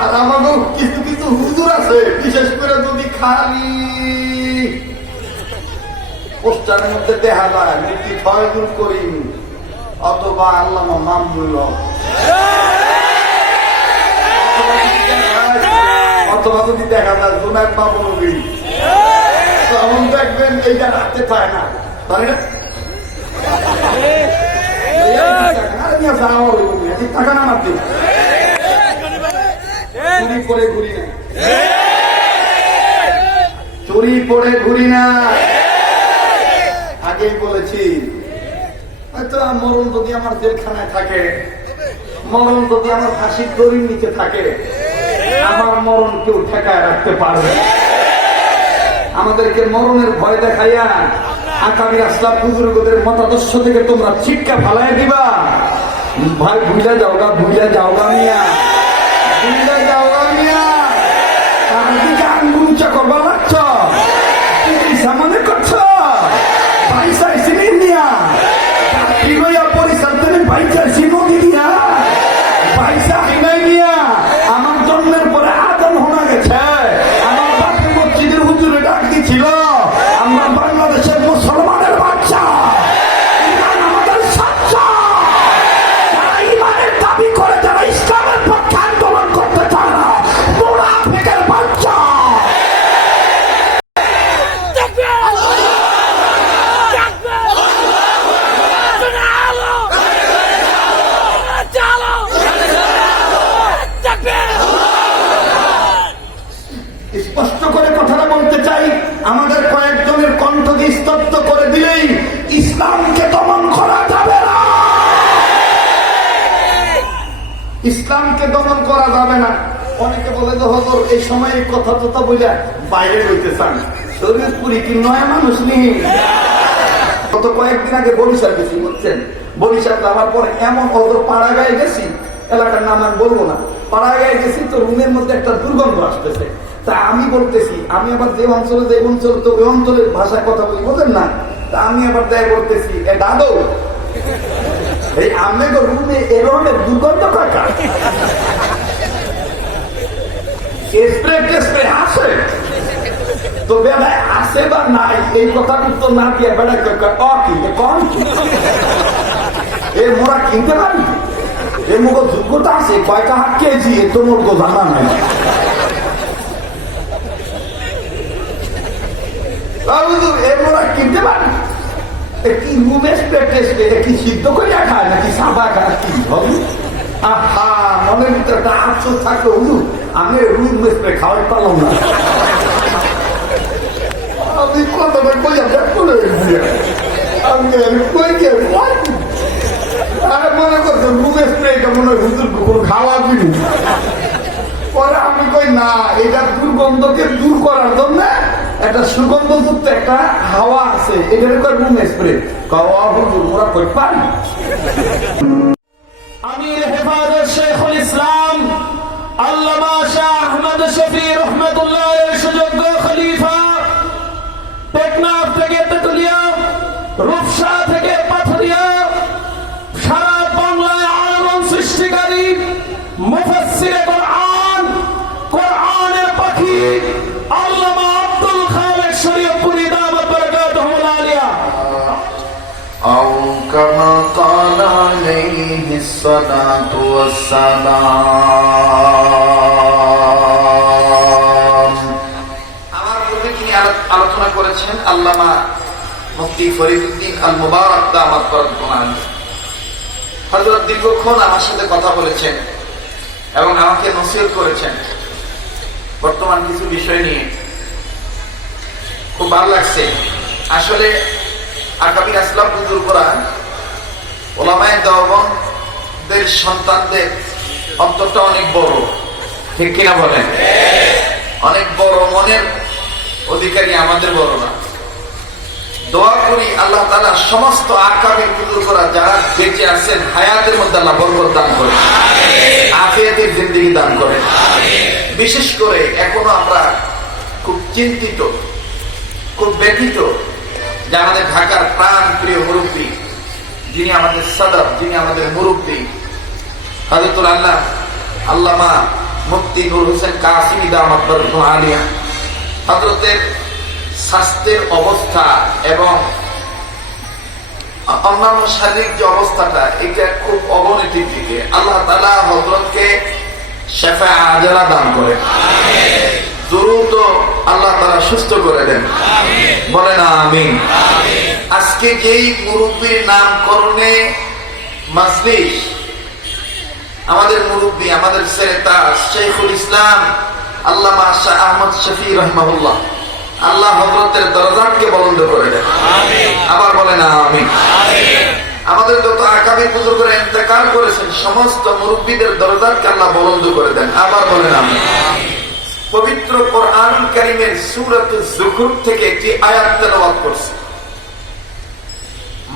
আর আমাদের কিছু কিছু হুজুর আছে, বিশেষ করে যদি খালি পোস্টারের মধ্যে দেখা যায় মুফতি ফয়জুল করিম অথবা আল্লামা মামুনুল হক, অথবা যদি দেখা যায় জুনায়েদ বাবুনগরী, তখন দেখবেন এইটা রাখতে পারে না, পারে না টাকা না মারতে চুরি করে ঘুরি না, চুরি করে ঘুরি না। আগেই বলেছি, হয়তো মরণ যদি আমার জেলখানায় থাকে, মরণ যদি আমার ফাঁসির দড়ির নিচে থাকে, আমার মরণ কেউ ঠেকায় রাখতে পারবে। আমাদেরকে মরণের ভয় দেখাইয়া আকামী আসলাম বুজুর্গদের মতাদর্শ থেকে তোমরা ছিটকা ফালাই দিবা। ভাই ভুলে যাওগা, ভুলে যাওগা মিয়া, ভুলে যাওগা মিয়া। তার দিকে আঙ্গুল করবা লাগছ, মনে করছ পয়সার সিনি মিয়া, কি হইয়া পরিচার তুমি পয়সার সিনো দিয়া পয়সা হিনাই মিয়া। আমার জন্মের পরে আদম হোনা গেছে, আমার বাপের মসজিদের হুজুরে ডাক দিছিল, আমরা বাংলাদেশের মুসলমানের বাচ্চা, ইমান আমাদের সাচ্চা। যারা ইমানের দাবি করে, যারা ইসলামের পক্ষে আন্দোলন করতে চায় না, মুনাফিকের বাচ্চা। স্পষ্ট করে কথাটা বলতে চাই, আমাদের কয়েকজনের কণ্ঠকে স্তব্ধ করে দিলেই ইসলামকে দমন করা যাবে না, ইসলামকে দমন করা যাবে না। অনেকে বলে যে হুজুর এই সময় কথা টথা বলে বাইরে হইতে চান, শরীয়তপুরি কি নয় মানুষ নেই। গত কয়েকদিন আগে বরিশাল গেছি, বুঝছেন, বরিশাল যাওয়ার পরে এমন হুজুর পাড়া গায়ে গেছি, এলাকার নাম আমি বলবো না, পাড়া গায়ে গেছি তো রুমের মধ্যে একটা দুর্গন্ধ আসতেছে। তা আমি বলতেছি, আমি আবার যে অঞ্চলে যে অঞ্চল, তো ওই অঞ্চলের ভাষায় কথা বলি, বোঝেন না। তা আমি আবার দেয় বলতেছি, এ দাদু এই আমি তো রুমে এ ধরনের দুর্গন্ধ কাকা স্প্রে টেস্প্রে আসে তো বেলায় আসে বা নাই, এই কথা উত্তর না দিয়ে বেড়ায় কি কম এ মোরা কিনতে পারি, এর মুখ যোগ্যতা আছে, কয়টা হাত কেজি এ তো মোর জানা নাই। কিনতে পারি কি রুমে কি সিদ্ধ করে খায় নাকি সাদা খায়, কি হবে? আহা, মনের ভিতরে একটা আফসোস থাকলো, হুজুর আমি রুম স্প্রে খাওয়াই পারলাম না। আমি কথাটা কইয়া ব্যাক করে আমি মনে করছো রুম স্প্রেটা মনে হয় হুজুর খাওয়া দিন। পরে আমি কই না, এটা দুর্গন্ধকে দূর করার জন্য একটা সুগন্ধযুক্ত একটা হাওয়া আছে, এটার কয় রুম স্প্রে। খাওয়া হুজুর মোরা কই পারি। আমির হেফাজত শেখুল ইসলাম আল্লামা শাহ আহমদ শফি রহমাতুল্লাহ সুযোগ্য খলিফা, টেকনাফ থেকে তেতুলিয়া, রূপসা থেকে পাথরিয়া, সারা বাংলায় আলোড়ন সৃষ্টিকারী মুফাসসিরে কোরআন, কোরআনের পাখি আল্লামা আব্দুল খালেক শরীয়তপুরী দামাত বারাকাতুহুল আলিয়া। أو كما قال عليه الصلاة والسلام। আমার পূর্বে তিনি আলোচনা করেছেন আল্লামা মুফতি ফরিদউদ্দিন আল মুবারক দামাত বারাকাতুহুল আলিয়া। হযরত দীর্ঘক্ষণ আমার সাথে কথা বলেছেন এবং আমাকে নসিহত করেছেন বর্তমান কিছু বিষয় নিয়ে। খুব ভালো লাগছে। আসলে আকাবির আসলাম বুজুর্গরা ওলামায়ে দেওবন্দের সন্তানদের অন্তরটা অনেক বড়, ঠিক কিনা বলেন? অনেক বড় মনের অধিকারী আমাদের বড় না। দোয়া করি আল্লাহ তাআলা সমস্ত আকাবির বুজুর্গরা যারা বেঁচে আছেন হায়াতের মধ্যে আল্লাহ বরকত দান করেন, আফিয়াতের জিন্দেগি দান করেন। বিশেষ করে এখনো আমরা খুব চিন্তিত, খুব ব্যথিত যে আমাদের ঢাকার প্রাণ প্রিয় মুরব্বী, যিনি আমাদের সদর, যিনি আমাদের মুরব্বী, হযরতুল আল্লামা মুফতি নূর হোসেন কাসিমি দামাত বরকাতুহু আলিয়া, হযরতের স্বাস্থ্যের অবস্থা এবং অন্যান্য শারীরিক যে অবস্থাটা, এটা খুব অবনতির দিকে। আল্লাহ তাআলা হযরতকে শিফা আজলা দান করেন, দ্রুত আল্লাহ তাআলা সুস্থ করে দেন, বলেন আমিন। আজকে যেই মুরব্বীর নামকরণে মাজলিস, আমাদের মুরব্বী, আমাদের ছেলে তাজ শেখুল ইসলাম আল্লামা শাহ আহমদ শফি রাহিমাহুল্লাহ, আল্লাহ হযরতের দরজাতকে বুলন্দ করে দেন, আবার বলেন আমিন। আমাদের যত আকাবির বুজুর্গরা ইন্তেকাল করেছেন, সমস্ত মুরব্বীদের দরজাতকে আল্লাহ বুলন্দ করে দেন, আবার বলেন আমিন। পবিত্র কোরআনুল কারীমের সূরাতুজ যুখরুফ থেকে একটি আয়াত তেলাওয়াত করছি।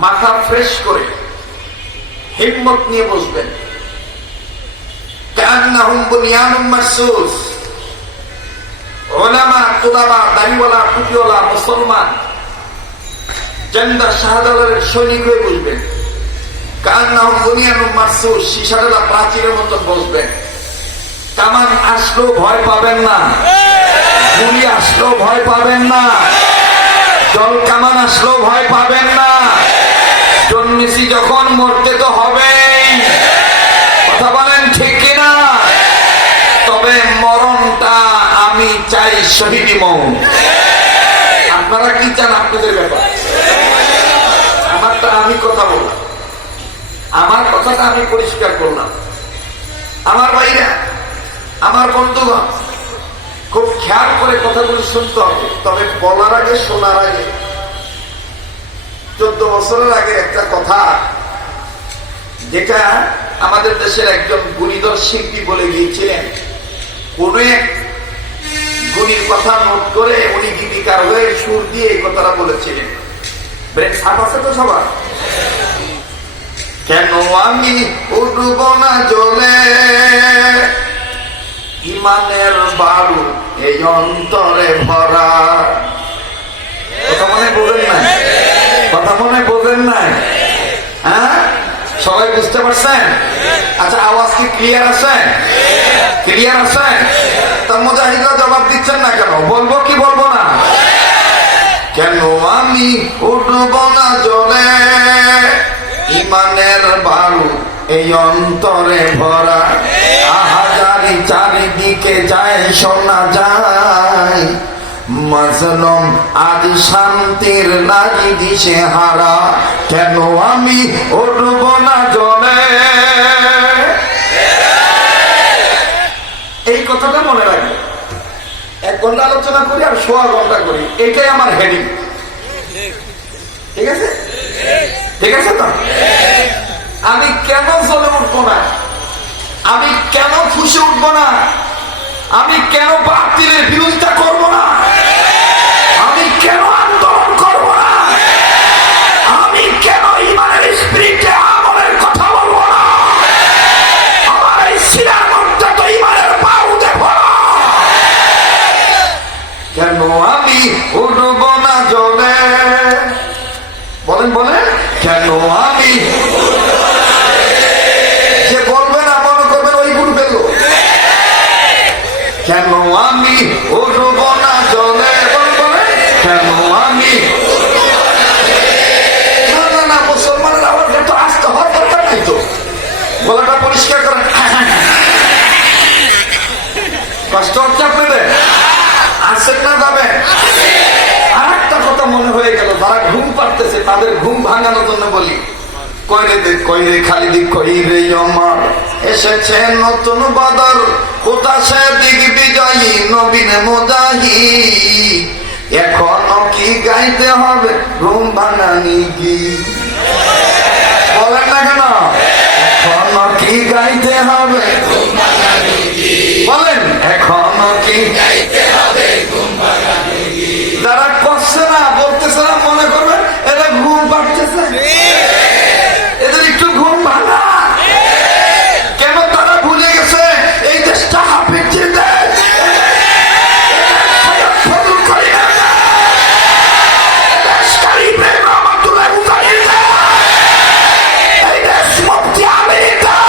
মাথা ফ্রেশ করে হিম্মত নিয়ে বসবেন। কান্নাহুম বুনিয়ানুম মারসুস। উলামা, তুলাবা, দাড়িওয়ালা, টুপিওয়ালা মুসলমান জান্নাত শাহজালালের সৈনিক হয়ে বসবেন। কান্নাহুম বুনিয়ানুম মারসুস, সীসাডালা প্রাচীরের মতো বসবেন। কামান আসলেও ভয় পাবেন না, গুলি আসলেও ভয় পাবেন না, জল কামান আসলেও ভয় পাবেন না। জন্মেছি যখন মরতে তো হবেই, কথা বলেন ঠিক কিনা? তবে মরণটা আমি চাই শহীদি মৌত। আপনারা কি চান? আপনাদের ব্যাপার। আমারটা আমি কথা বললাম, আমার কথাটা আমি পরিষ্কার করলাম। আমার ভাইরা, আমার বন্ধুগণ, খুব খেয়াল করে কথাগুলো শুনতে হবে। তবে বলার আগে, শোনার আগে 14 বছরের আগে একটা কথা, যেটা আমাদের দেশের একজন গুণীধর শিল্পী বলে গিয়েছিলেন। কোন এক গুণীর কথা নোট করে উনি গীতিকার হয়ে সুর দিয়ে এই কথাটা বলেছিলেন। ব্রেক সাপ আছে তো সবার? কেন আমি উঠব না জলে, ইমানের বারু এই অন্তরে ভরা। কথা মনে বোঝেন নাই? কথা মনে বোঝেন নাই? হ্যাঁ, সবাই বুঝতে পারছেন? আচ্ছা, আওয়াজ কি ক্লিয়ার আছে? ক্লিয়ার আছে? তা মুজাহিদরা জবাব দিচ্ছেন না কেন? বলবো কি বলবো না? কেন আমি উঠব না জলে, ইমানের বারু এই অন্তরে ভরা। আহাজারি চারিদিকে যায়, শোনা যায় মাজলুম আজ শান্তির লাগি দিশে হারা। কেন আমি উঠব না জলে। এই কথাটা মনে রাখবে। 1 ঘন্টা আলোচনা করি আর 1.5 ঘন্টা করি, এটাই আমার হেডিং। ঠিক আছে? ঠিক আছে তো? আমি কেন জ্বলে উঠবো না? আমি কেন ফুসে উঠবো না? আমি কেন বাতিলের বিরোধিতা করব না? আমি কেন আন্দোলন করব না? আমি কেন ইমানের স্পিরিটে আমলের কথা বলবো না? আমার এই সিনার মধ্যে তো ইমানের বারুদে ভরা। কেন আমি উঠব না জলে? বলেন বলেন, কেন আমি? যে বলবে না, মনে করবেন ওই গুরু পেল। কেন আমি উঠব না জলে? বলেন, কেন আমি? না না না, মুসলমানের আওয়াজ এত আসতে হওয়ার দরকার নাই তো। গলাটা পরিষ্কার করেন। কষ্ট হচ্ছে আপনাদের? আসেন না, যাবেন? আর একটা কথা মনে হয়ে গেল, যারা ঘুম পাড়তেছে তাদের ঘুম ভাঙানোর জন্য বলি। কইরে খালিদি কইরে আমার এসেছে নতুন বদর, কোথাসে দিক বিজয়ী নবীন মুজাহি। এখনো কি গাইতে হবে ঘুম ভাঙানি কি? বলেন না কেন? এখনো কি গাইতে হবে? বলেন, এখনো কি গাইতে হবে? যারা করছে না, বলতেছে না, মনে করবেন এরা ঘুম পাড়তেছে। এদের একটু ঘুম ভাঙা। কেন তারা ভুলে গেছে এই দেশটা হাফিজের দেশ। এই দেশ মুফতি আমির দেশ।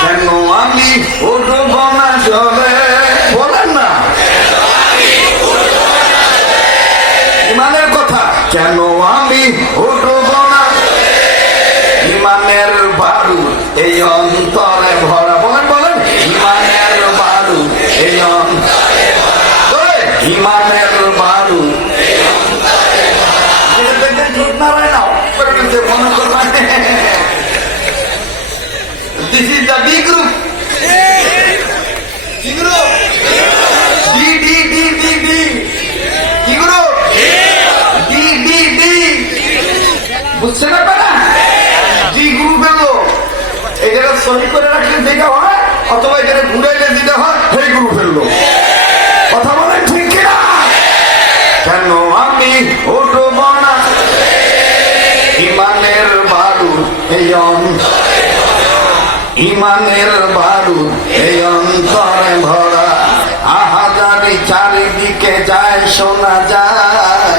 কেন আমি উঠব না জলে? বলেন না ইমানের কথা। কেন আমি উঠব না? ইমানের বারু এই অন্তরে ভরা। বলেন বলেন, ইমানের বারু এই অন্তরে ভরা। ইমানের Bahru This is the D group. D group. D D D D D. D group. D D D. বুঝছেন আপনারা? D group এলো। এই জায়গা সহি করে রাখলে যেটা হয়, অথবা এখানে ঘুরাইলে যেটা হয়, সেই গ্রুপ এলো। কথা বলেন ঠিক কিনা? কেন আমি উঠব না? ইমানের বারু এই অন্তরে, ইমানের বারু এই অন্তরে ভরা। আহাজারি চারিদিকে যায়, শোনা যায়,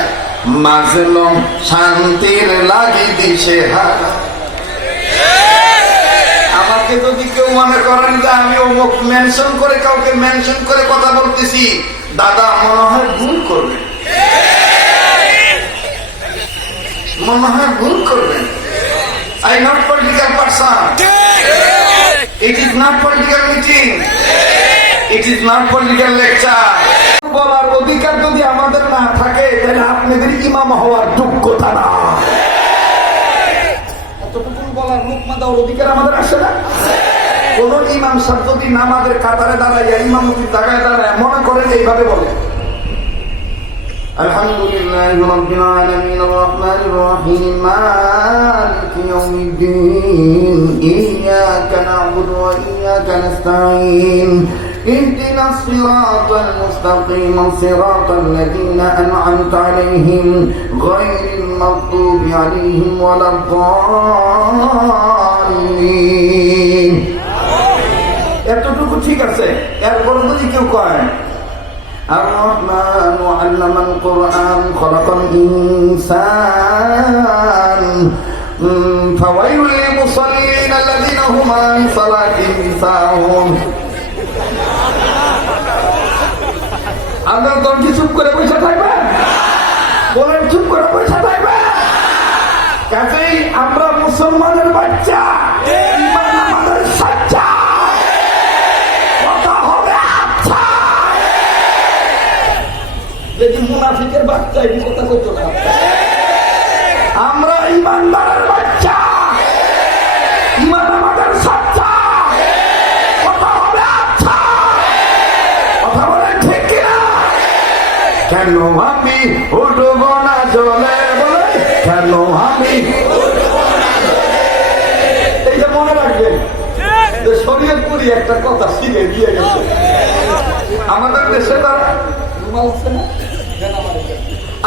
মাজলুম শান্তির লাগি দিশে হারা। আমাকে যদি কেউ মনে করেন যে আমি অমুক মেনশন করে, কাউকে মেনশন করে কথা বলতেছি, দাদা মনে হয় ভুল করবেন, মনে হয় ভুল করবেন। I am not political person. It is not political meeting. It is not political lecture. বলার অধিকার যদি আমাদের না থাকে, তাহলে আপনাদের ইমাম হওয়ার যোগ্যতা না। এতটুকু বলার লোকমা দেওয়ার অধিকার আমাদের আসে না। কোন ইমাম সাহেব যদি নামাজের কাতারে দাঁড়াইয়া, ইমামতির জায়গায় দাঁড়ায়, মনে করেন এইভাবে বলে, আলহামদুলিল্লাহি রাব্বিল আলামিন আর-রাহমানির রহিম মালিকি ইয়াউমিদ্দিন ইয়্যাকা না'বুদু ওয়া ইয়্যাকা নাস্তাঈন ইহদিনাস সিরাতাল মুস্তাকিম সিরাতাল লাযীনা আন'আমতা আলাইহিম গায়রিল মাগদুবি আলাইহিম ওয়ালাদ-দাল্লিন। এতটুকু ঠিক আছে। এরপর যদি কেউ কয় الرحمن علم القرآن خلق الإنسان فويل للمصلين الذين هم عن صلاتهم ساهون। আপনারা তো কি চুপ করে বসে থাকবেন? বলেন চুপ করে বসে থাকবেন? কাজেই আমরা মুসলমানের বাচ্চা, ঈমান আমাদের সচ্চা, কথা হবে আচ্ছা। যদি মুনাফিকের বাচ্চা এই কথা কইতো না, আমরা ইমানদারের বাচ্চা, ইমান আমাদের সচ্চা, কথা হবে আচ্ছা। কথা বলেন ঠিক কিনা? কেন আমি উঠব না জলে? বলে কেন আমি এই যে মনে রাখবেন যে শরীয়তপুরি একটা কথা শিখে দিয়ে গেছে আমাদের দেশে। তারা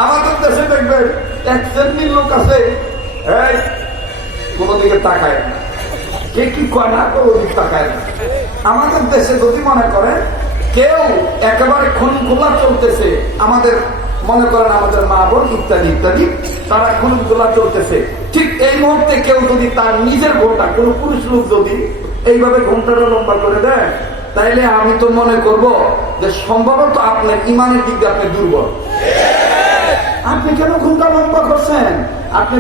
আমাদের দেশে দেখবেন এক শ্রেণীর লোক আছে, এই কোন দিকে তাকায় না, কে কি কয় না তো ওদিক তাকায় না। আমাদের দেশে যদি মনে করেন কেউ একেবারে খুন খোলা চলতেছে, আমাদের মনে করেন আমাদের মা বোন ইত্যাদি ইত্যাদি, তারা খুন খোলা চলতেছে, ঠিক এই মুহূর্তে কেউ যদি তার নিজের ঘন্টা, কোন পুরুষ লোক যদি এইভাবে ঘন্টাটা লম্বা করে দেয়, তাইলে আমি তো মনে করব যে সম্ভবত আপনার ইমানের দিক দিয়ে আপনি দুর্বল। আপনি কেন ঘন্টা লম্বা করছেন? আপনি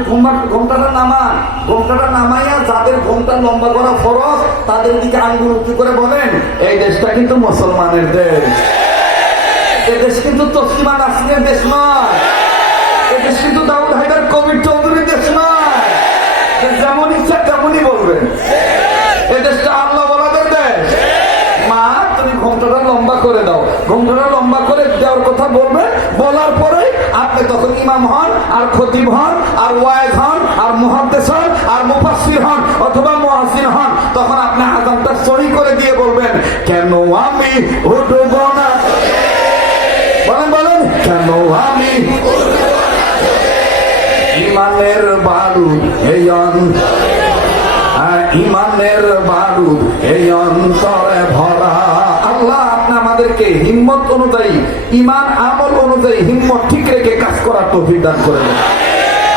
ঘন্টাটা নামান, ঘন্টাটা নামাইয়া যাদের ঘন্টা লম্বা করা ফরজ তাদের দিকে আঙ্গুল উঁচু করে বলেন, এই দেশটা কিন্তু মুসলমানের দেশ, এই দেশ কিন্তু তসলিমা নাসরিনের দেশ নয়, এই দেশ কিন্তু দাউদ হায়দার কবির চৌধুরীর দেশ নয়। যেমন ইচ্ছা তেমনই বলবেন, এই দেশটা আল্লাহ বলাদের দেশ। মা তুমি ঘন্টাটা লম্বা করে দাও, ঘন্টাটা লম্বা করে দেওয়ার কথা বলবেন, বলার পরে আপনি তখন ইমাম হন আর খতিব হন আর ওয়াইজ হন আর মুহাদ্দিস হন আর মুফাসসির হন অথবা মুয়াজ্জিন হন, তখন আপনি আযানটা সহি করে দিয়ে বলবেন, কেন আমি উঠব না? বলেন বলেন, কেন আমি ইমানের বারুদ এই অন্তরে, ইমানের বারুদ এই অন্তরে ভরা। আল্লাহ আপনি আমাদেরকে হিম্মত অনুযায়ী, ইমান আমল অনুযায়ী হিম্মত ঠিক রেখে কাজ করার তৌফিক দান করেন।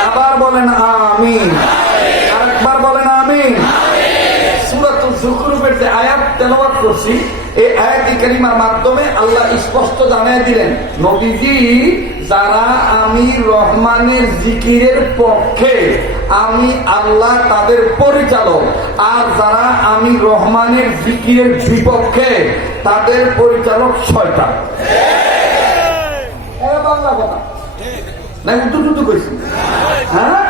আবার বলেন আমিন, আরেকবার বলেন আমিন। সূরাতুল যুখরুফ শরীফের যে আয়াত তেলাওয়াত করছি, এই আয়াতি কারিমার মাধ্যমে আল্লাহ স্পষ্ট জানিয়ে দিলেন, নবীজি যারা আমি রহমানের জিকিরের পক্ষে আমি আল্লাহ তাদের পরিচালক, আর যারা আমি রহমানের জিকিরের বিপক্ষে তাদের পরিচালক শয়তান। বাংলা কথা না, উত্তর কইছি। হ্যাঁ,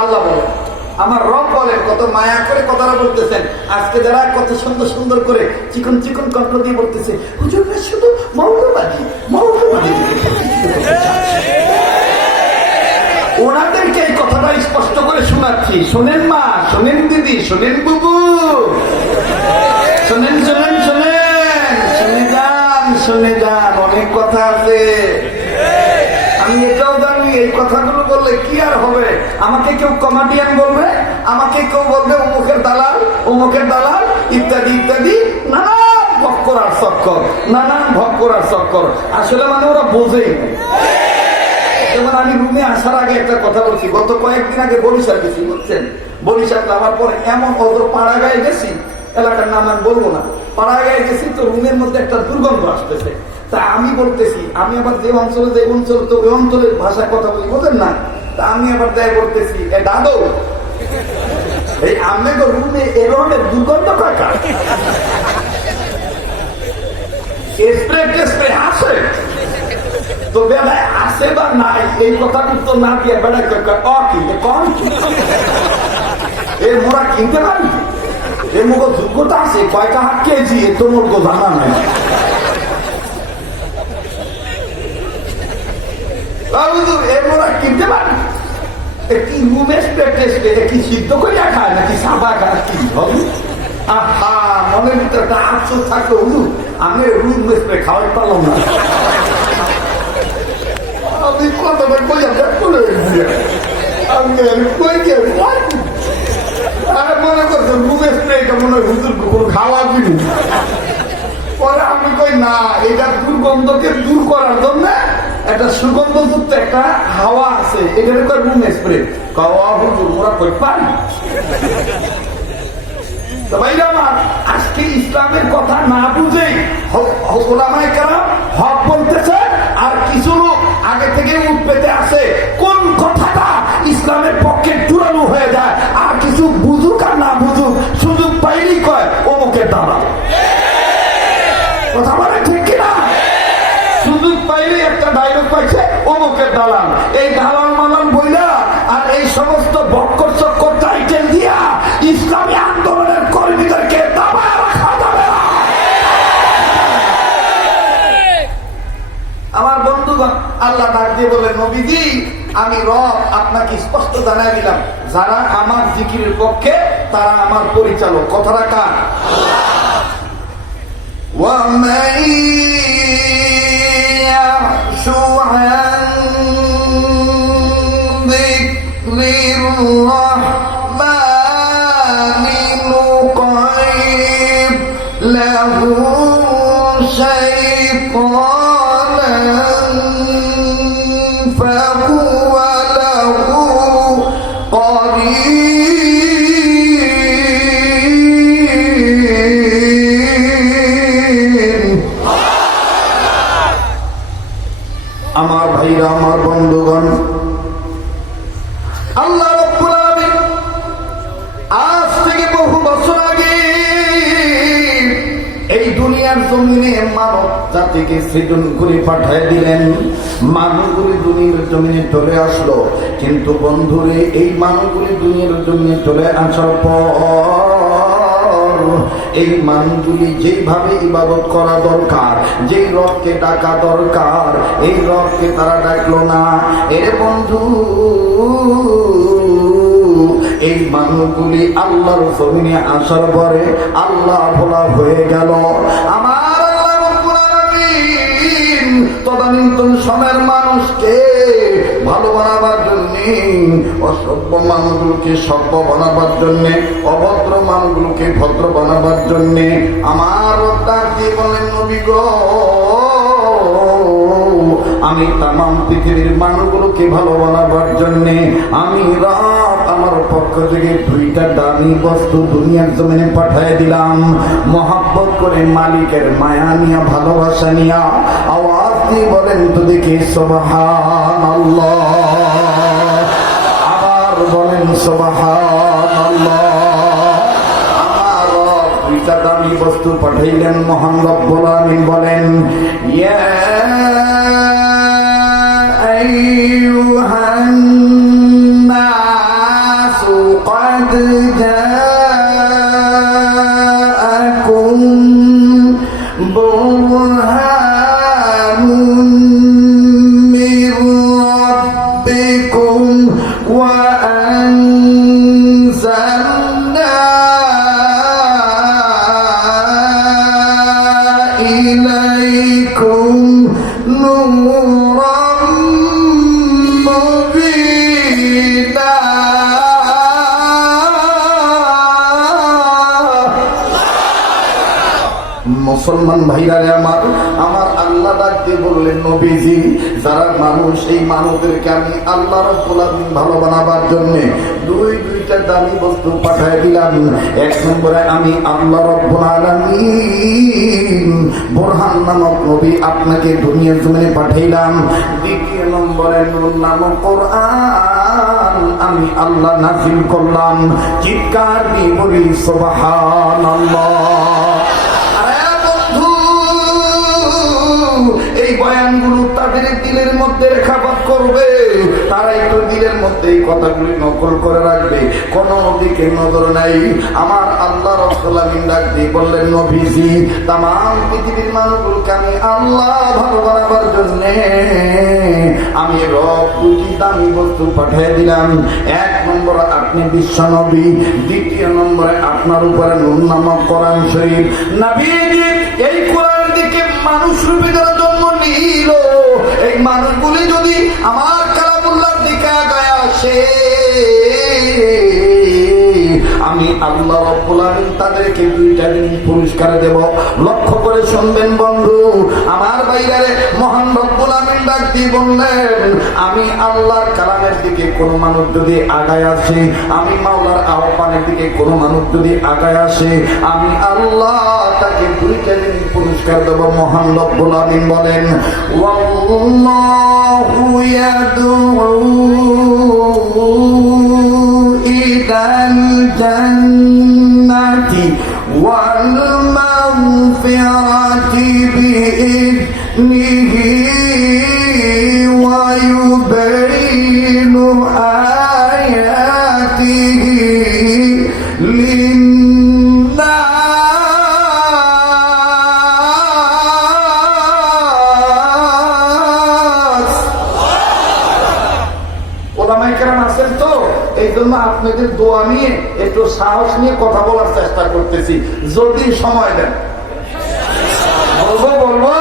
আল্লাহ বলে, আমার রব বলেন, কত মায়া করে কথাটা বলতেছেন। আজকে যারা কত সুন্দর সুন্দর করে চিকন চিকন কণ্ঠ দিয়ে বলতেছে, হুজুররা শুধু মৌলবাদী মৌলবাদী, ওনাদেরকে এই কথাটা স্পষ্ট করে শোনাচ্ছি। শোনেন মা, শোনেন দিদি, শোনেন বুবু, শোনেন শোনেন শোনেন, শুনে যান শুনে যান, অনেক কথা আছে। আমি এটাও জানি এই কথাগুলো বললে কি আর হবে। আমাকে কেউ কমেডিয়ান বলবে, আমাকে কেউ বলবে অমুকের দালাল, অমুকের দালাল, ইত্যাদি ইত্যাদি, নানান ভক্কর আর চক্কর, নানান ভক্কর আর চক্কর। আসলে মানে ওরা বোঝেই না। যেমন আমি রুমে আসার আগে একটা কথা বলছি, গত কয়েকদিন আগে বরিশাল গেছি, বুঝছেন? বরিশাল যাওয়ার পরে এমন অত পাড়া গায়ে গেছি, এলাকার নাম আমি বলবো না, পাড়া গায়ে গেছি তো রুমের মধ্যে একটা দুর্গন্ধ আসতেছে। তা আমি বলতেছি, আমি আবার যে অঞ্চলে যে অঞ্চল, তো ওই অঞ্চলের ভাষায় কথা বলি, বোঝেন না? তা আমি আবার যাই বলতেছি, এ দাদু, এই আমি তো রুমে এ ধরনের দুর্গন্ধ কাকা স্প্রে টেস্প্রে আসে তো বেলায় আসে বা নাই, এই কথা তো না দিয়ে বেড়ায় কম এর মোরা কিনতে পারি, এর মুখ যোগ্যতা আছে, কয়টা হাত কেজি এ তো মোর জানা নাই। কিনতে পারি কি রুমে কি সিদ্ধ করে খায় নাকি সাদা খায়, কি হবে? আহা, মনের ভিতরে একটা আফসোস থাকতো, হুজুর আমি রুম স্প্রে খাওয়াই পারলাম না। আমি কথাটা কই করে আমি কই কে মনে করছো রুম স্প্রেটা মনে হয় হুজুর কোনো খাওয়া দিন। পরে আমি কই না, এটা দুর্গন্ধকে দূর করার জন্য একটা সুগন্ধযুক্ত একটা হাওয়া আছে, এখানে কয় রুম স্প্রে। খাওয়া হুজুর মোরা কই পারি। আজকে ইসলামের কথা না বুঝেই ওলামায়ে কেরাম হক বলতেছে, আর কিছু লোক আগে থেকে উঠ পেতে আসে, কোন কথাটা ইসলামের পক্ষে জোরালো হয়ে যায়, আর কিছু বুঝুক আর না বুঝুক সুযোগ পাইলেই কয় অমুকের দালাল। কথা বলে ঠিক কিনা? সুযোগ পাইলে একটা ডায়লগ পাইছে, অমুকের দালাল। এই দালাল মালাল বইলা আর এই সমস্ত বক্কর চক্কর টাইটেল দিয়া ইসলামী আন্দোলনের কর্মীদেরকে দাবায় রাখা যাবে না। আমার বন্ধুগণ, আল্লাহ ডাক দিয়ে বলে, নবীজি আমি রব আপনাকে স্পষ্ট জানাই দিলাম, যারা আমার জিকিরের পক্ষে তারা আমার পরিচালক। কথাটা কার? وَمَن يَعْشُ عَن ذِكْرِ الرَّحْمَنِ نُقَيِّضْ لَهُ شَيْطَانًا فَهُوَ لَهُ قَرِينٌ। আমার ভাইরা, আমার বন্ধুগণ, আল্লাহ রাব্বুল আলামিন আজ থেকে বহু বছর আগে এই দুনিয়ার জমিনে মানব জাতিকে সৃজন করে পাঠিয়ে দিলেন। মানুষগুলি দুনিয়ার জমিনে চলে আসলো, কিন্তু বন্ধুরে এই মানুষগুলি দুনিয়ার জমিনে চলে আসার পর এই মানুষগুলি যেইভাবে ইবাদত করা দরকার, যেই রবকে ডাকা দরকার, এই রবকে তারা ডাকলো না। এর বন্ধু, এই মানুষগুলি আল্লাহর জমিনে আসার পরে আল্লাহ ভোলা হয়ে গেল। আমার আল্লাহ রাব্বুল আলামিন তদানীন্তন সময়ের মানুষকে ভালো বানাবার জন্য, অসভ্য মানুষগুলোকে সভ্য বানাবার জন্য, অভদ্র মানুষগুলোকে ভদ্র বানাবার জন্য আমার ডাক দিয়ে বলেন, নবী গো, আমি তামাম পৃথিবীর মানুষগুলোকে ভালো বানাবার জন্য আমি রব আমার পক্ষ থেকে 2টা দামি বস্তু দুনিয়ার জমিনে পাঠিয়ে দিলাম মহব্বত করে মালিকের মায়া নিয়া ভালোবাসা নিয়া। আওয়াজ দিয়ে বলেন তো দেখি সুবহানাল্লাহ, আবার বলেন সুবহানাল্লাহ। আমার রব 2টা দামি বস্তু পাঠাইলেন, মহান রব্বুল আমিন বলেন ইয়া আইয়ুহান নাসু ক্বাদ জাআকুম বুরহানুম মির রাব্বিকুম ওয়া আনজালনা ইলাইকুম নূরাম মুবিনা। মুসলমান ভাইরা আমার, আমার আল্লাহ ডাক দিয়ে বললেন নবীজি, যারা মানুষ এই মানবদেরকে আমি আল্লাহ রাব্বুল আলামিন ভালো বানাবার জন্য 2টা দামি বস্তু পাঠিয়ে দিলাম। 1 নম্বরে আমি আল্লাহ রাব্বুল আলামিন বুরহান নামক নবী আপনাকে দুনিয়ার জমিনে পাঠাইলাম। 2 নম্বরে নূর নামক কোরআন আমি আল্লাহ নাযিল করলাম। চিৎকার দিয়ে বলি সুবহানাল্লাহ। এই বয়ানগুলো তাদের দিলের মধ্যে রেখাপাত করবে, তারা একটু দিলের মধ্যে এই কথাগুলি নকল করে রাখবে, কোনো দিকে নজর নাই। আমার আল্লাহ রাব্বুল আমিন ডাক দিয়ে বললেন নবীজি, তামাম পৃথিবীর মানুষগুলোকে আমি আল্লাহ ভালো বানাবার জন্য আমি রব 2টি দামি বস্তু পাঠিয়ে দিলাম। 1 নম্বর আপনি বিশ্ব নবী, 2 নম্বরে আপনার উপরে নূর নামক কোরআন শরীফ। নবীজি এই কোরআন দিকে মানুষ রূপে যারা জন্ম নিল, এই মানুষগুলি যদি আমার কালামুল্লাহর দিকে আগায় আসে, আমি আল্লাহ রাব্বুল আমিন তাদেরকে 2টা জিনিস পুরস্কার দেব। লক্ষ্য করে শুনবেন বন্ধু আমার বাইরে, মহান রব্বুল আমিন ডাক দিয়ে বললেন, আমি আল্লাহর কালামের দিকে কোন মানুষ যদি আগায় আসে, আমি মাওলার আহ্বানের দিকে কোন মানুষ যদি আগায় আসে, আমি আল্লাহ তাকে 2টা জিনিস পুরস্কার দেব। মহান রব্বুল আমিন বলেন ওয়াল্লাহু ইয়াদউ ইলাল জান্নাতি ওয়াল মাগফিরাতি বিইذনিহি ওয়া ইউবাইনু আয়াতিহি লিন্নাস। ওলামায়ে কেরাম আছেন তো, এই জন্য আপনাদের দোয়া নিয়ে একটু সাহস নিয়ে কথা বলার চেষ্টা করতেছি, যদি সময় দেন। বলবো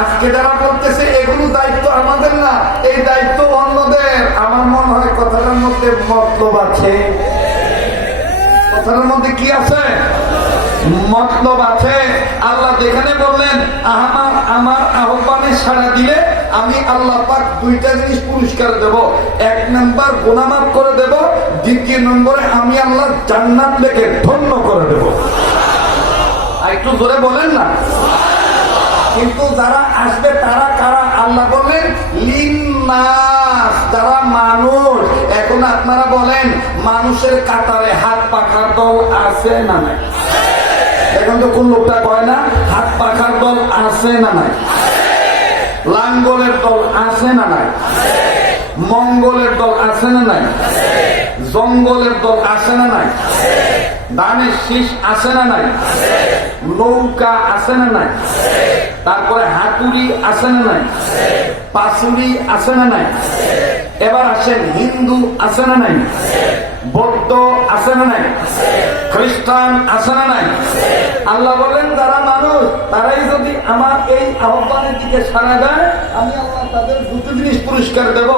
আজকে যারা বলতেছে এগুলো দায়িত্ব আমাদের না, এই দায়িত্ব অন্যদের। আমার মনে হয় কথাটার মধ্যে মতলব আছে। কথার মধ্যে কি আছে? মতলব আছে। আল্লাহ যেখানে বললেন আমার আহ্বানে সাড়া দিলে আমি আল্লাহ পাক 2টা জিনিস পুরস্কার দেব। 1 নম্বর গুনাহ মাফ করে দেব, 2 নম্বরে আমি আল্লাহ জান্নাত লেখে ধন্য করে দেব। একটু জোরে বলেন না। কিন্তু যারা আসবে তারা কারা? আল্লাহ বললেন লিন্নাস, যারা মানুষ। এখন আপনারা বলেন, মানুষের কাতারে হাত পাখার দল আছে না নাই? এখন তো কোন লোকটা কয় না হাত পাখার দল আছে না নাই? লাঙ্গলের দল আছে না নাই? মঙ্গলের দল আছে না নাই? জঙ্গলের দল আছে না নাই? ধানের শীষ আছে না নাই? নৌকা আছে না নাই? তারপরে হাতুড়ি আছে না নাই? পাসুরি আছে না নাই? এবার আসেন, হিন্দু আছে না নাই? বৌদ্ধ আছে না নাই? খ্রিস্টান আছে না নাই? আল্লাহ বলেন যারা মানুষ তারাই যদি আমার এই আহ্বানের দিকে সাড়া দেয়, আমি আল্লাহ তাদের 2 জিনিস পুরস্কার দেব।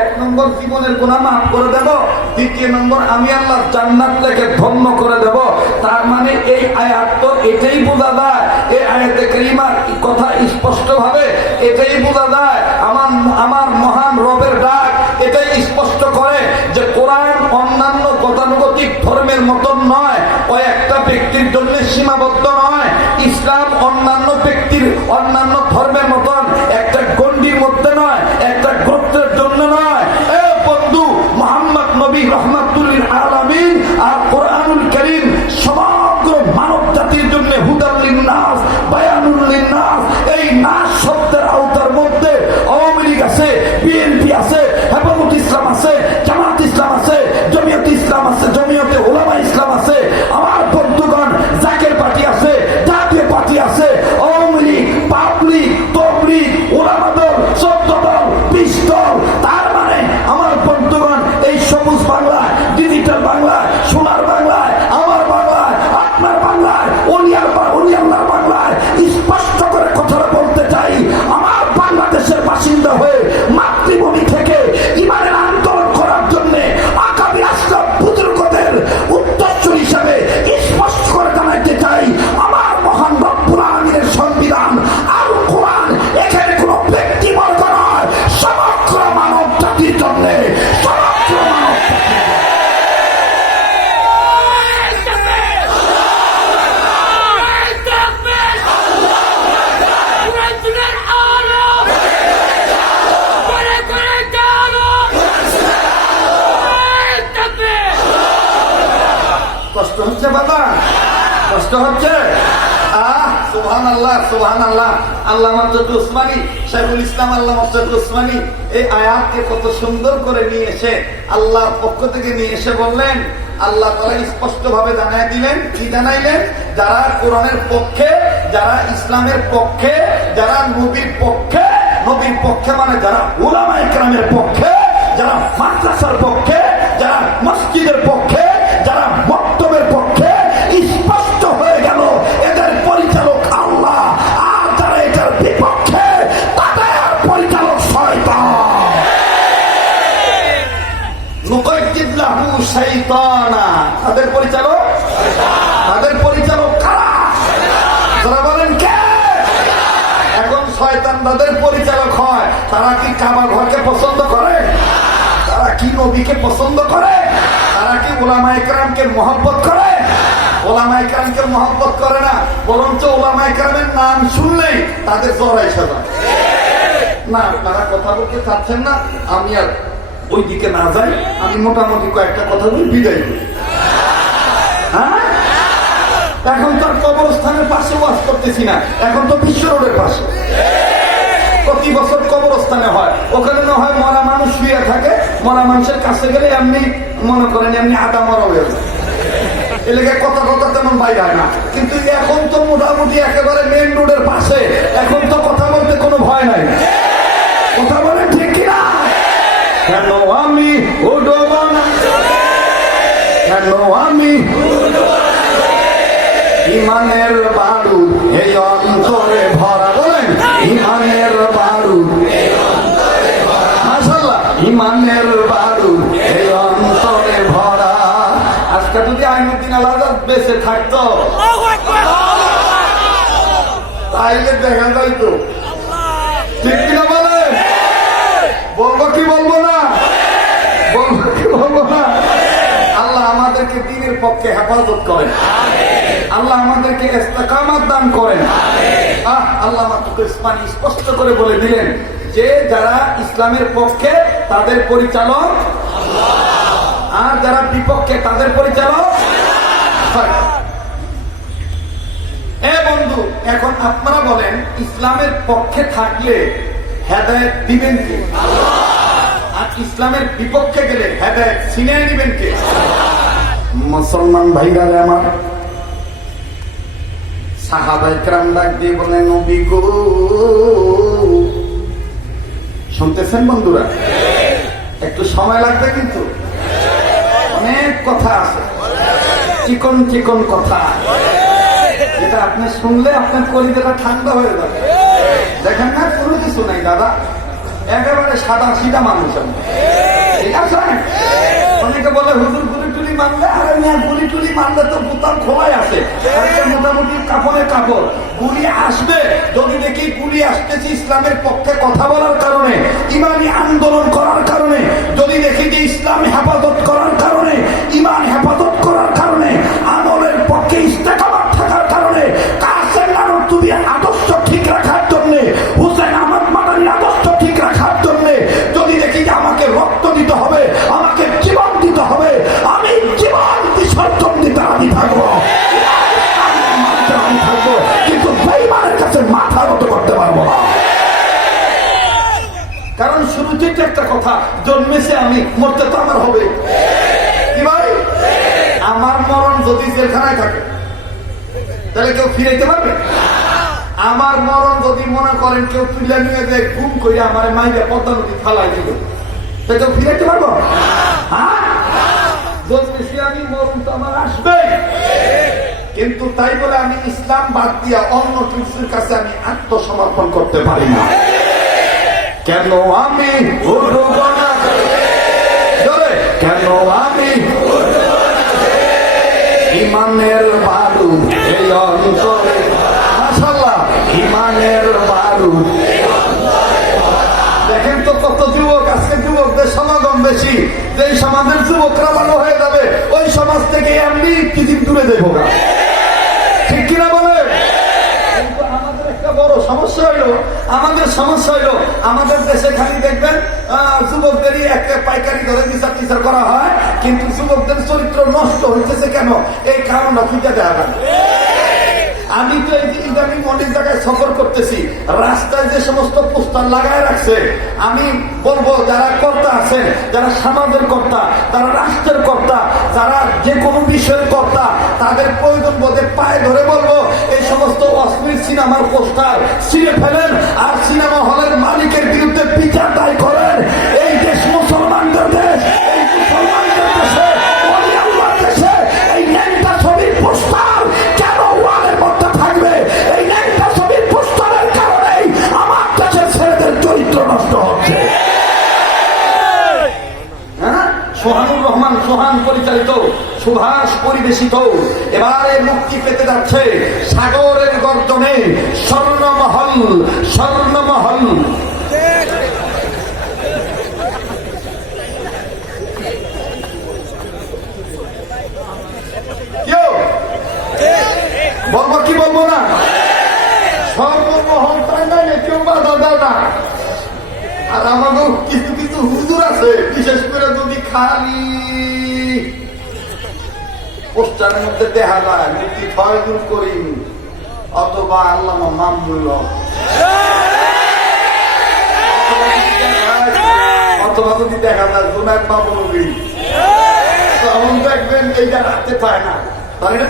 1 নম্বর জীবনের গুনাহ মাফ করে দেব, 2 নম্বর আমি আল্লাহ জান্নাত লেখে ধন্য করে দেব। তার মানে এই আয়াত তো এটাই বোঝা যায়, এই আয়াতে কারিমার কথা স্পষ্ট ভাবে এটাই বোঝা যায়, আমার মহান রবের ডাক এটাই স্পষ্ট করে যে কোরআন অন্যান্য হচ্ছে? সুবহান আল্লাহ, সুবহান আল্লাহ। আল্লামা চৌধুরী উসমানী, শাইখুল ইসলাম আল্লামা চৌধুরী উসমানী এই আয়াতকে কত সুন্দর করে নিয়ে এসে আল্লাহর পক্ষ থেকে নিয়ে এসে বললেন, আল্লাহ তাআলা স্পষ্ট ভাবে জানাই দিলেন। কি জানাইলেন? যারা কোরআনের পক্ষে, যারা ইসলামের পক্ষে, যারা নবীর পক্ষে, নবীর পক্ষে মানে যারা উলামায়ে কেরামের পক্ষে, যারা মাদ্রাসার পক্ষে, যারা মসজিদের পক্ষে, যারা মক্তবের পক্ষে, স্পষ্ট হয়ে গেল এদের পরিচালক আল্লাহ। আর যারা এটার বিপক্ষে তাদের পরিচালক শয়তান। নুকাইয়িদ লাহু শাইতানা, তাদের পরিচালক, তাদের পরিচালক কারা? যারা বলেন কে? এখন শয়তান তাদের পরিচালক হয়। তারা কি কাবা ঘরকে পছন্দ করে? তারা কি নবীকে পছন্দ করে? তারা কি উলামায়ে কেরামকে মহব্বত করে? উলামায়ে কেরামকে মহব্বত করে না, বরঞ্চ উলামায়ে কেরামের নাম শুনলেই তাদের জ্বর এসে যায়। না, তারা কথা বলতে চাচ্ছেন না, আমি আর ওই দিকে না যাই, আমি মোটামুটি কয়েকটা কথা বলি, বিদায় করি। হ্যাঁ, এখন তো আর কবরস্থানের পাশে ওয়াজ করতেছি না, এখন তো বিশ্ব রোডের পাশে। প্রতি বছর কবরস্থানে হয়, ওখানে না হয় মরা মানুষ শুয়ে থাকে, মরা মানুষের কাছে গেলে এমনি মনে করেন এমনি আদা মরা হয়ে যায়, এলাকায় কথা কথা তেমন বাইরে হয় না। কিন্তু এখন তো মোটামুটি একেবারে মেন রোডের পাশে, এখন তো কথা বলতে কোনো ভয় নাই। কথা বলে ঠিক কিনা? কেন আমি উঠব না, কেন আমি ইমানের বারুদ এই অন্তরে ভরা, বলেন ইমানের বারুদ, মাশাআল্লাহ, ইমানের বারুদ এই অন্তরে ভরা। আজকে যদি আইনুদ্দিন আল-আজাদ বেঁচে থাকতো তাইলে দেখা যাইতো, ঠিক কিনা বলেন? বলবো কি বলবো না? বলবো কি বলবো না? আল্লাহ আমাদেরকে দ্বীনের পক্ষে হেফাজত করেন, আল্লাহ আমাদেরকে ইস্তেকামত দান করেন। আল্লাহ উসমানী স্পষ্ট করে বলে দিলেন যে যারা ইসলামের পক্ষে তাদের পরিচালক আল্লাহ, আর যারা বিপক্ষে তাদের পরিচালক। এ বন্ধু, এখন আপনারা বলেন ইসলামের পক্ষে থাকলে হেদায়েত দিবেন কে? আল্লাহ। আর ইসলামের বিপক্ষে গেলে হেদায়েত ছিনিয়ে নিবেন কে? মুসলমান ভাইরা আমার, সাহাবায়ে কেরাম ডাক দিয়ে বলেন, নবী গো, শুনতেছেন বন্ধুরা? একটু সময় লাগবে, কিন্তু অনেক কথা আছে, চিকন চিকন কথা, যেটা আপনি শুনলে আপনার কলিজাটা ঠান্ডা হয়ে যাবে। দেখেন না, কোনো কিছু নাই দাদা, একেবারে সাদা সিধা মানুষ আমি, ঠিক আছে? অনেকে বলে হুজুর গুলি টুলি মারলে, আরে মিয়া গুলি টুলি মারলে তো বোতাম খোলাই আছে, মোটামুটি কাপড়ে কাপড়, গুলি আসবে। যদি দেখি গুলি আসতেছে ইসলামের পক্ষে কথা বলার কারণে, ইমানি আন্দোলন করার কারণে, যদি দেখি যে ইসলাম হেফাজত করার কারণে, ইমান হেফাজত করার কারণে, আমলের পক্ষে ইস্তেকামত থাকার কারণে, কাসেম নানুতুবির আদর্শ ঠিক রাখার জন্য, হুসেন আহমদ মাদানির আদর্শ ঠিক রাখার জন্য যদি দেখি যে আমাকে রক্ত দিতে হবে, আমাকে জীবন দিতে হবে, আমি জীবন বিসর্জন দিতে রাজি থাকবো, কিন্তু বেঈমানের কাছে মাথা নত করতে পারবো না। কারণ শুরুতেই তো একটা কথা, জন্মেছে আমি, মরতে তো আমার হবে। কি ভাই, আমার মরণ যদি জেলখানায় থাকে তাহলে কেউ ফিরাইতে পারবে? আমার মরণ যদি মনে করেন কেউ তুলে নিয়ে যায় গুম করে আমার মাইয়া পদ্মা নদী ফালাই দিল, তা কেউ ফিরাইতে পারবো? হ্যাঁ, জন্মেছি আমি, মরণ তো আমার আসবে। কিন্তু তাই বলে আমি ইসলাম বাদ দিয়া অন্য কিছুর কাছে আমি আত্মসমর্পণ করতে পারি না। কেন আমি উঠব না, কেন আমি ইমানের বারুদ এই অন্তরে, মাশাআল্লাহ, ইমানের বারুদ। দেখেন তো কত যুবক, আজকে যুবকদের সমাগম বেশি, যে সমাজের যুবকরা ভালো হয়ে যাবে ওই সমাজ থেকে এমনি কিছু দূরে দেবো না, ঠিক কিনা বলে? কিন্তু আমাদের একটা বড় সমস্যা হইলো, আমাদের দেশে খালি দেখবেন যুবকদেরই একটা পাইকারি ধরে বিচার করা হয়, কিন্তু যুবকদের চরিত্র নষ্ট হইতেছে কেন? এই কারণটা খুঁজে দেওয়া যায়। আমি তো এই যে ইদানিং অনেক জায়গায় সফর করতেছি, রাস্তায় যে সমস্ত পোস্টার লাগায় রাখছে, আমি বলবো যারা কর্তা আছেন, যারা সমাজের কর্তা, যারা রাষ্ট্রের কর্তা, যারা যে কোনো বিষয়ের কর্তা, তাদের প্রয়োজন বোধে পায়ে ধরে বলবো এই সমস্ত অশ্লীল সিনেমার পোস্টার ছিঁড়ে ফেলেন আর সিনেমা হলের মালিকের বিরুদ্ধে বিচার দায় করেন। এই দেশ মুসলমানদের দেশ, এই মুসলমানদের দেশে, ওলি আল্লাহর দেশে এই ন্যাংটা ছবির পোস্টার কেন ওয়ালের মধ্যে থাকবে? এই ন্যাংটা ছবির পোস্টারের কারণেই আমার দেশের ছেলেদের চরিত্র নষ্ট হচ্ছে। সোহানুর রহমান সোহান পরিচালিত, সুভাষ পরিবেশিত এবারে মুক্তি পেতে যাচ্ছে সাগরের গর্জনে স্বর্ণমহল। স্বর্ণমহল বলবো কি বলবো না? স্বর্ণমহল তাই না, কেউ বাধা দেয় না। আর আমাদের কিছু কিছু হুজুর আছে, বিশেষ করে যদি খালি পোস্টারের মধ্যে দেখা যায় মুফতি ফয়জুল করিম অথবা আল্লামা মামুনুল্লাহ, অথবা যদি দেখা যায় জুনায়েদ বাবুনবী, তখন দেখবেন এইটা রাখতে পায় না, তাই না?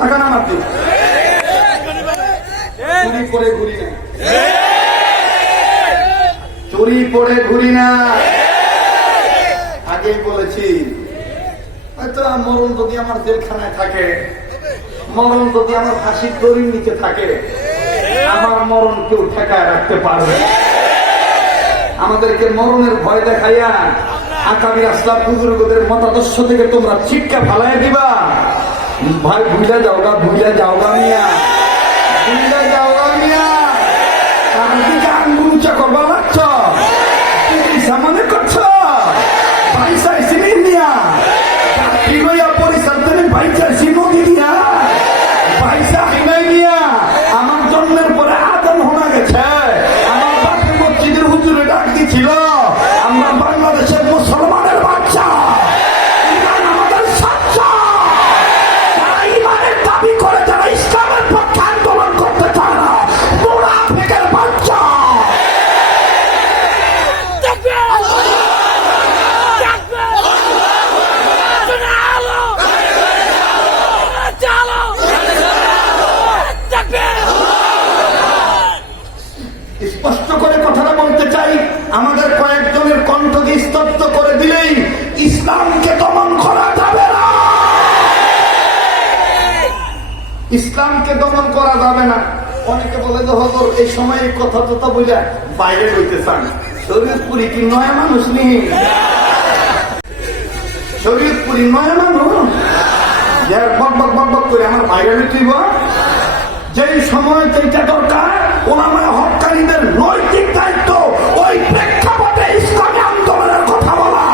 টাকা না মারতে চুরি করে ঘুরি না, চুরি করে ঘুরি না। আগেই বলেছি, হয়তো মরণ যদি আমার জেলখানায় থাকে, মরণ যদি আমার ফাঁসির দড়ির নিচে থাকে, আমার মরণ কেউ ঠেকায় রাখতে পারবে। আমাদেরকে মরণের ভয় দেখাইয়া আকামী আসলাম বুজুর্গদের মতাদর্শ থেকে তোমরা শিক্ষা ফালাই দিবা। ভাই ভুলে যাওগা, ভুলে যাওগা মিয়া, ভুলে যাওগা মিয়া। তার দিকে আঙ্গুল উঁচা করবা লাগছ, মনে করছ পয়সা চিনি মিয়া, পরিচয় দেবেন পয়সা চিনো দিয়া, পয়সা কিনাই মিয়া। আমার জন্মের পরে আদম হোনা গেছে, আমার বাপের মসজিদের হুজুরে ডাক দিছিল, আমরা বাংলাদেশের মুসলমানের বাচ্চা, ইমান আমাদের সাচ্চা। যারা ইমানের দাবি করে, যারা ইসলামের পক্ষে আন্দোলন করতে চায় না, মুনাফিকের বাচ্চা। স্পষ্ট করে কথাটা বলতে চাই, আমাদের কয়েকজনের কণ্ঠকে স্তব্ধ করে দিলেই ইসলামকে দমন করা যাবে না, ইসলামকে দমন করা যাবে না। অনেকে বলে যে হজর এই সময় এই কথা টথা বলে বাইরে রইতে চান। শরীয়তপুরি কি নয় মানুষ নেই? শরীয়তপুরি নয় মানুষ বক বক বক বক করে আমার বাইরে রইতেইব। যেই সময় যেটা দরকার, ওলামায়ে হক্কানীদের নৈতিক দায়িত্ব ওই প্রেক্ষাপটে ইসলামী আন্দোলনের কথা বলা।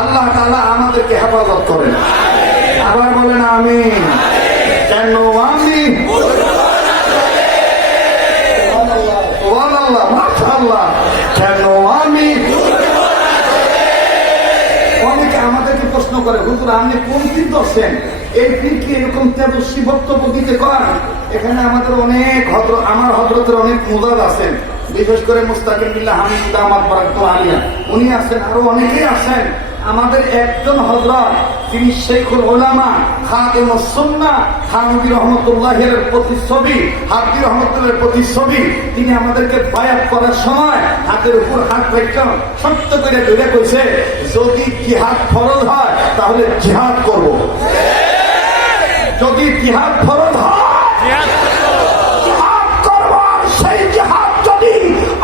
আল্লাহ তাআলা আমাদেরকে হেফাজত করেন, আবার বলেন আমিন। কেন আমি সুবহানাল্লাহ, মাশাআল্লাহ, কেন আমি। অনেকে আমাদেরকে প্রশ্ন করে, হুজুর আপনি কোন পীর ধরছেন, এই পীর কি এরকম তেজস্বী বক্তব্য দিতে করেন? এখানে আমাদের অনেক আমার হযরতের অনেক মুজাদ আছেন, বিশেষ করে মুস্তাকিম বিল্লাহ হামিদ দামাত বারাকাতুহু আলিয়া, উনি আছেন, আরো অনেকেই আছেন। আমাদের একজন হযরত, তিনি শেখুল উলামা খাদিমুস সুন্নাহ থানভী রহমাতুল্লাহের প্রতিচ্ছবি, হাদি রহমাতুল্লাহের প্রতিচ্ছবি। তিনি আমাদেরকে বায়াত করার সময় হাতের উপর হাত রেখে সত্য করে ধরে কইছে, যদি জিহাদ ফরজ হয় তাহলে জিহাদ করব, যদি জিহাদ ফরজ হয় জিহাদ করব। সেই জিহাদ যদি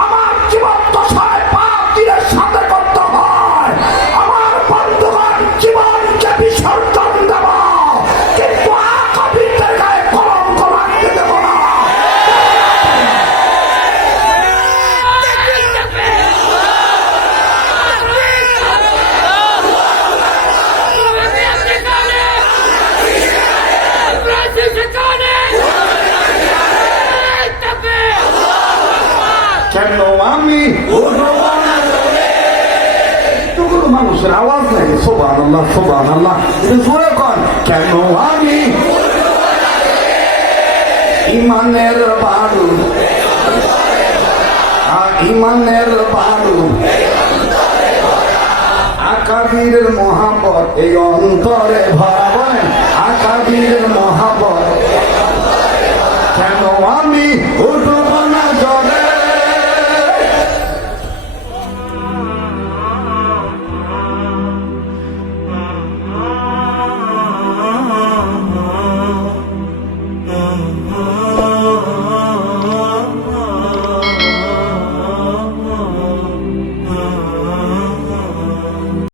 আমার জীবন দশায় পাপ দিনের সাথে করতে হয়, আমার বন্ধুগণ জীবনকে বিসর্জন দেব, কিন্তু আকাবিরদের গায়ে কলঙ্ক লাগতে দেব না। Let's go! আওয়াজ নেই সুবহানাল্লাহ সুবহানাল্লাহ একটু জোরে কন কেন আমি ইমানের বাড়ু ইমানের বাড়ু আকাবিরের মহাবত এই অন্তরে ভরা বলেন আকাবিরের মহাবত কেন আমি উঠু